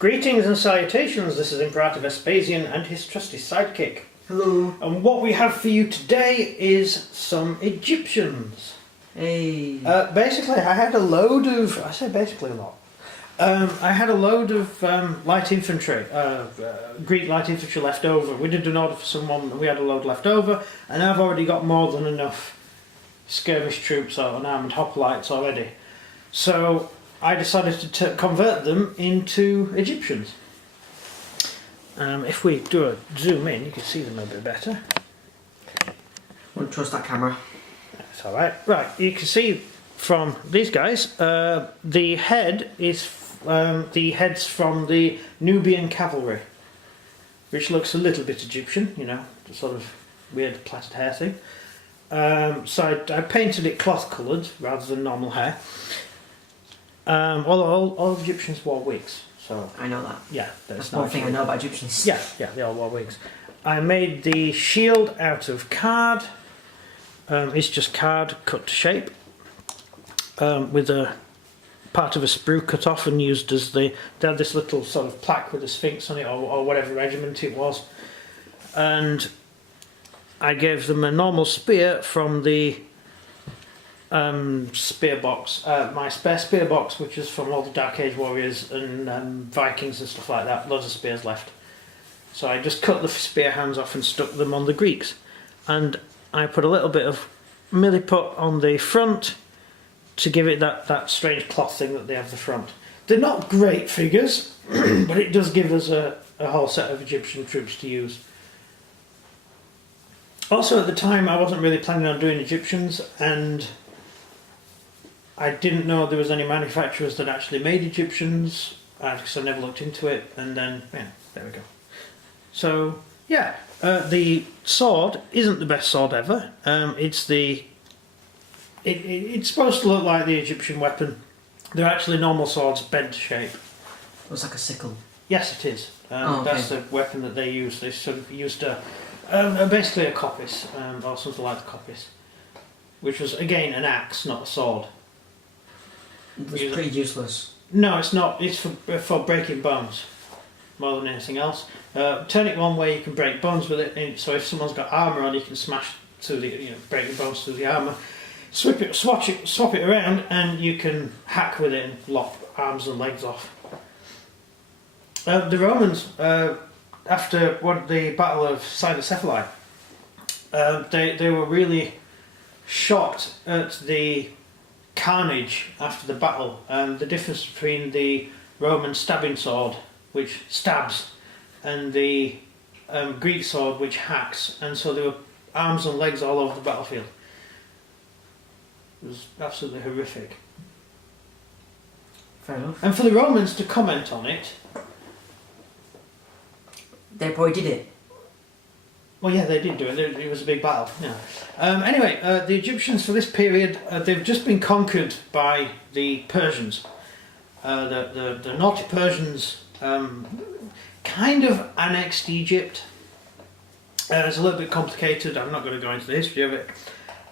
Greetings and salutations, this is Imperator Vespasian and his trusty sidekick. Hello. And what we have for you today is some Egyptians. Hey. Basically, I had a load of, I say basically a lot. I had a load of light infantry, Greek light infantry left over. We did an order for someone, we had a load left over, and I've already got more than enough skirmish troops or unarmed hoplites already. So I decided to convert them into Egyptians. If we do a zoom in, you can see them a bit better. Won't trust that camera. That's alright. Right, you can see from these guys, the head is the heads from the Nubian cavalry, which looks a little bit Egyptian, you know, the sort of weird plaited hair thing. So I painted it cloth coloured rather than normal hair. All Egyptians wore wigs, so I know that. yeah, that's one thing I know about Egyptians. Yeah, they all wore wigs. I made the shield out of card. It's just card cut to shape, with a part of a sprue cut off and used as they had this little sort of plaque with a sphinx on it, or whatever regiment it was, and I gave them a normal spear from the spear box, my spare spear box, which is from all the Dark Age warriors and Vikings and stuff like that. Loads of spears left. So I just cut the spear hands off and stuck them on the Greeks, and I put a little bit of milliput on the front to give it that strange cloth thing that they have the front. They're not great figures, but it does give us a whole set of Egyptian troops to use. Also, at the time, I wasn't really planning on doing Egyptians, and I didn't know there was any manufacturers that actually made Egyptians, because I never looked into it, and then, yeah, there we go. So, yeah, the sword isn't the best sword ever. It's supposed to look like the Egyptian weapon. They're actually normal swords bent to shape. Looks like a sickle. Yes, it is. Okay. That's the weapon that they use. They sort of used basically a coppice, or something like the coppice, which was, again, an axe, not a sword. It was pretty useless. No, it's not. It's for breaking bones more than anything else. Turn it one way, you can break bones with it. So if someone's got armour on, you can smash through the, break the bones through the armour. Swap it around, and you can hack with it and lop arms and legs off. The Romans, after the Battle of Cynocephali, they were really shocked at the carnage after the battle, and the difference between the Roman stabbing sword, which stabs, and the Greek sword, which hacks, and so there were arms and legs all over the battlefield. It was absolutely horrific. Fair enough. And for the Romans to comment on it, they probably did it. well, yeah, they did do it. It was a big battle. Yeah. Anyway, the Egyptians for this period, they've just been conquered by the Persians. The naughty Persians kind of annexed Egypt. It's a little bit complicated. I'm not going to go into the history of it.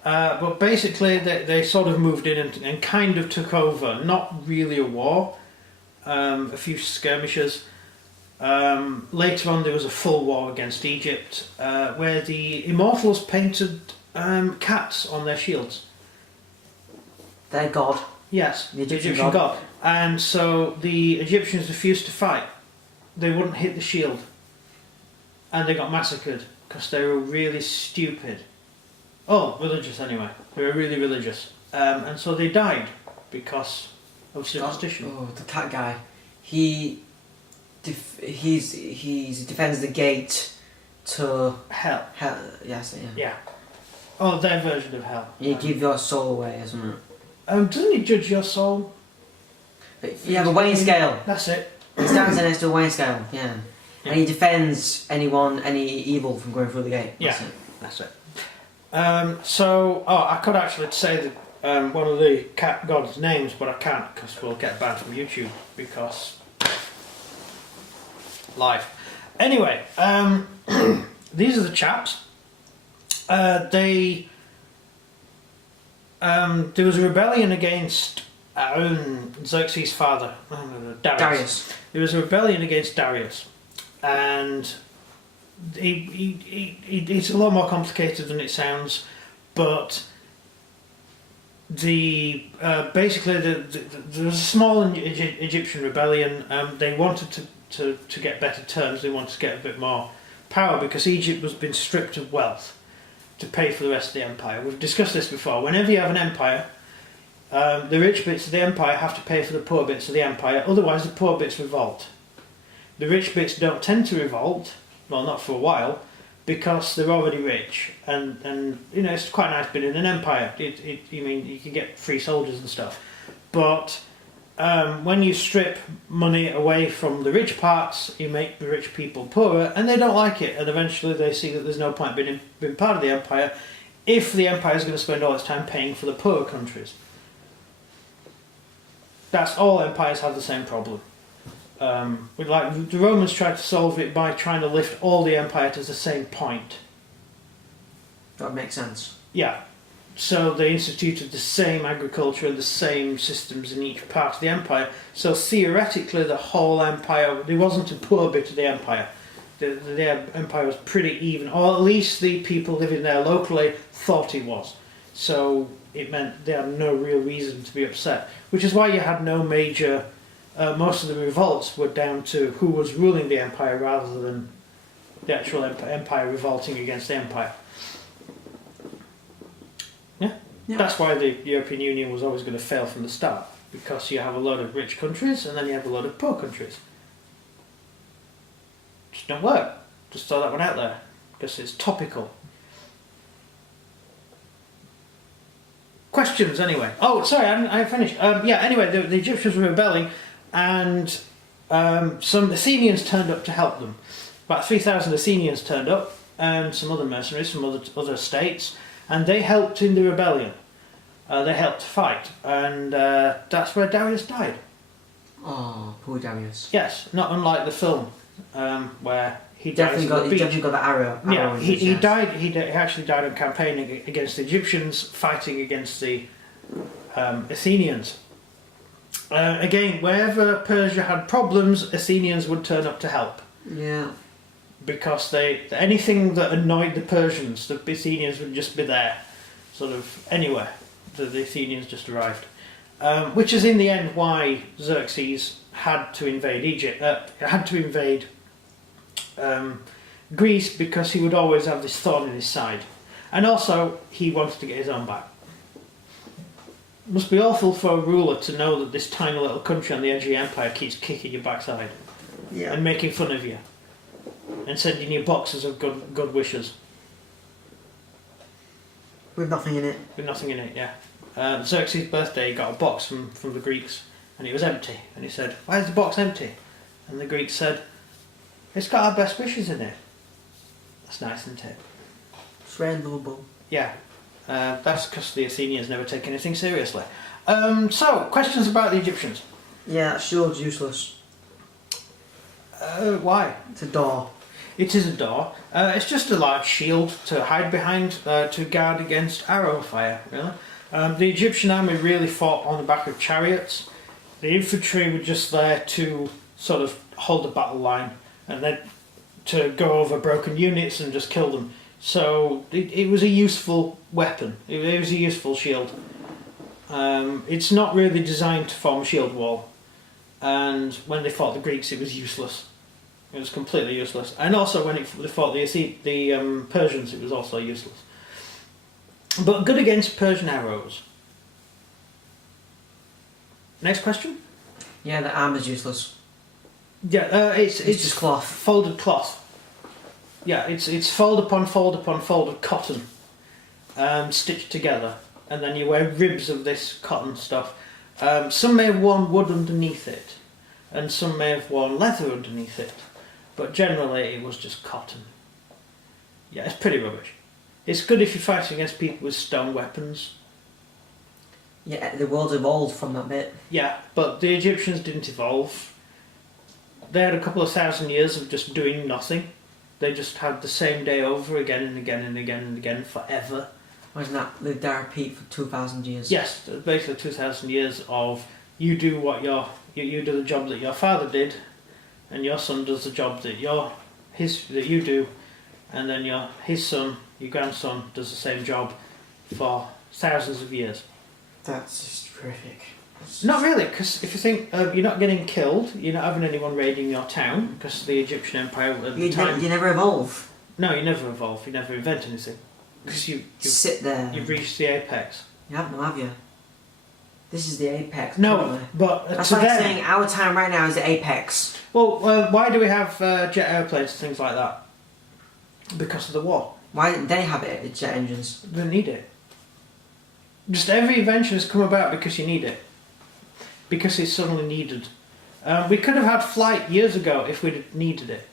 But basically, they sort of moved in and kind of took over. Not really a war. A few skirmishes. Later on, there was a full war against Egypt, where the Immortals painted cats on their shields. Their god. Yes, the Egyptian god. And so the Egyptians refused to fight. They wouldn't hit the shield. And they got massacred because they were really stupid. Oh, religious anyway. They were really religious. And so they died because of superstition. Oh, the cat guy. He defends the gate to Hell. hell. Yes, yeah. Yeah. Oh, their version of hell. You give your soul away, isn't it? Doesn't he judge your soul? You have a weighing scale. That's it. He stands next to a weighing scale, yeah. And he defends any evil from going through the gate. That's it. That's it. I could actually say that one of the cat god's names, but I can't because we'll get banned from YouTube because life. Anyway, these are the chaps. There was a rebellion against Xerxes' father, Darius. There was a rebellion against Darius, and it's a lot more complicated than it sounds, but basically there was a small Egyptian rebellion. They wanted to get better terms. They wanted to get a bit more power because Egypt was being stripped of wealth to pay for the rest of the empire. We've discussed this before. Whenever you have an empire, the rich bits of the empire have to pay for the poor bits of the empire, otherwise the poor bits revolt. The rich bits don't tend to revolt, well, not for a while, because they're already rich, and it's quite nice being in an empire. You can get free soldiers and stuff, but when you strip money away from the rich parts, you make the rich people poorer, and they don't like it, and eventually they see that there's no point being part of the empire if the empire is going to spend all its time paying for the poorer countries. That's all empires have the same problem. The Romans tried to solve it by trying to lift all the empire to the same point. That makes sense. Yeah. So they instituted the same agriculture and the same systems in each part of the empire. So theoretically the whole empire, there wasn't a poor bit of the empire. The empire was pretty even, or at least the people living there locally thought it was. So it meant they had no real reason to be upset. Which is why you had no major... most of the revolts were down to who was ruling the empire rather than the actual empire revolting against the empire. Yeah? That's why the European Union was always going to fail from the start, because you have a lot of rich countries and then you have a lot of poor countries. Just don't work. Just throw that one out there, because it's topical. Questions anyway. Oh, sorry, I finished. Anyway, the Egyptians were rebelling, and some Athenians turned up to help them. About 3,000 Athenians turned up, and some other mercenaries from other states, and they helped in the rebellion. They helped to fight, and that's where Darius died. Oh, poor Darius. Yes, not unlike the film, where he definitely got the arrow. Yeah, he died. He actually died on campaigning against the Egyptians, fighting against the Athenians. Again, wherever Persia had problems, Athenians would turn up to help. Yeah. Because anything that annoyed the Persians, the Athenians would just be there, sort of anywhere. The Athenians just arrived, which is in the end why Xerxes had to invade Egypt. Had to invade Greece, because he would always have this thorn in his side, and also he wanted to get his own back. It must be awful for a ruler to know that this tiny little country on the edge of the empire keeps kicking your backside, and making fun of you, and sending you boxes of good wishes. With nothing in it. With nothing in it, yeah. Xerxes' birthday, he got a box from the Greeks, and it was empty. And he said, "Why is the box empty?" And the Greeks said, "It's got our best wishes in it." That's nice, isn't it? It's very lovable. Yeah. That's because the Athenians never take anything seriously. So, questions about the Egyptians? Yeah, that shield's useless. Why? It's a door. It is a door. It's just a large shield to hide behind, to guard against arrow fire, really. The Egyptian army really fought on the back of chariots. The infantry were just there to sort of hold the battle line, and then to go over broken units and just kill them. So it was a useful weapon. It was a useful shield. It's not really designed to form a shield wall, and when they fought the Greeks, it was useless. It was completely useless. And also when they fought the Persians, it was also useless. But good against Persian arrows. Next question? Yeah, the armour's useless. Yeah, it's just cloth. Folded cloth. Yeah, it's fold upon fold upon fold of cotton, stitched together, and then you wear ribs of this cotton stuff. Some may have worn wood underneath it, and some may have worn leather underneath it, but generally it was just cotton. Yeah, it's pretty rubbish. It's good if you're fighting against people with stone weapons. Yeah, the world evolved from that bit. Yeah, but the Egyptians didn't evolve. They had a couple of thousand years of just doing nothing. They just had the same day over again and again and again and again forever. Imagine that lived there repeat for 2,000 years. Yes, basically 2,000 years of you do what you do the job that your father did, and your son does the job that you do, and then his son, your grandson, does the same job for thousands of years. That's just horrific. Not really, because if you think you're not getting killed, you're not having anyone raiding your town, because the Egyptian Empire at the time. You never evolve. No, you never evolve. You never invent anything, because you sit there. You've reached the apex. You haven't, have you? This is the apex. No, currently. but that's to like them, saying our time right now is the apex. Well, why do we have jet airplanes and things like that? Because of the war. Why didn't they have it, the jet engines? They need it. Just every invention has come about because you need it. Because it's suddenly needed. We could have had flight years ago if we'd needed it.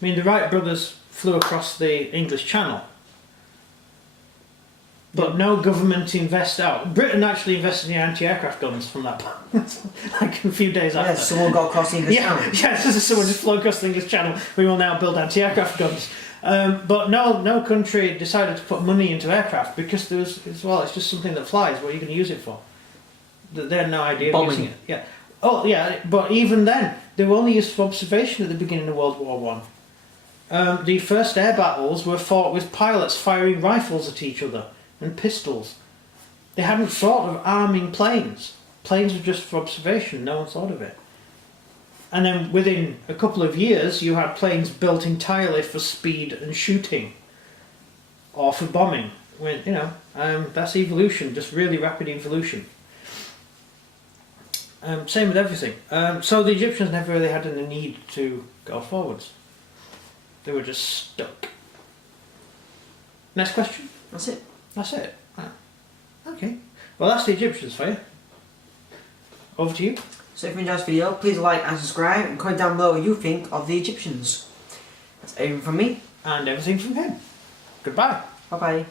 I mean, the Wright brothers flew across the English Channel. But no government invest out. Britain actually invested in anti-aircraft guns from that point. Like a few days after. Yeah, someone got across the English Channel. Yeah, someone just flew across the English Channel. We will now build anti-aircraft guns. But no country decided to put money into aircraft because there was, it's just something that flies. What are you going to use it for? They had no idea of using it. Yeah. Oh, yeah, but even then, they were only used for observation at the beginning of World War One. The first air battles were fought with pilots firing rifles at each other and pistols. They hadn't thought of arming planes. Planes were just for observation. No one thought of it. And then within a couple of years, you had planes built entirely for speed and shooting, or for bombing. That's evolution, just really rapid evolution. Same with everything. So the Egyptians never really had any need to go forwards. They were just stuck. Next question? That's it. That's it. Okay. Well, that's the Egyptians for you. Over to you. So if you enjoyed this video, please like and subscribe and comment down below what you think of the Egyptians. That's everything from me. And everything from him. Goodbye. Bye bye.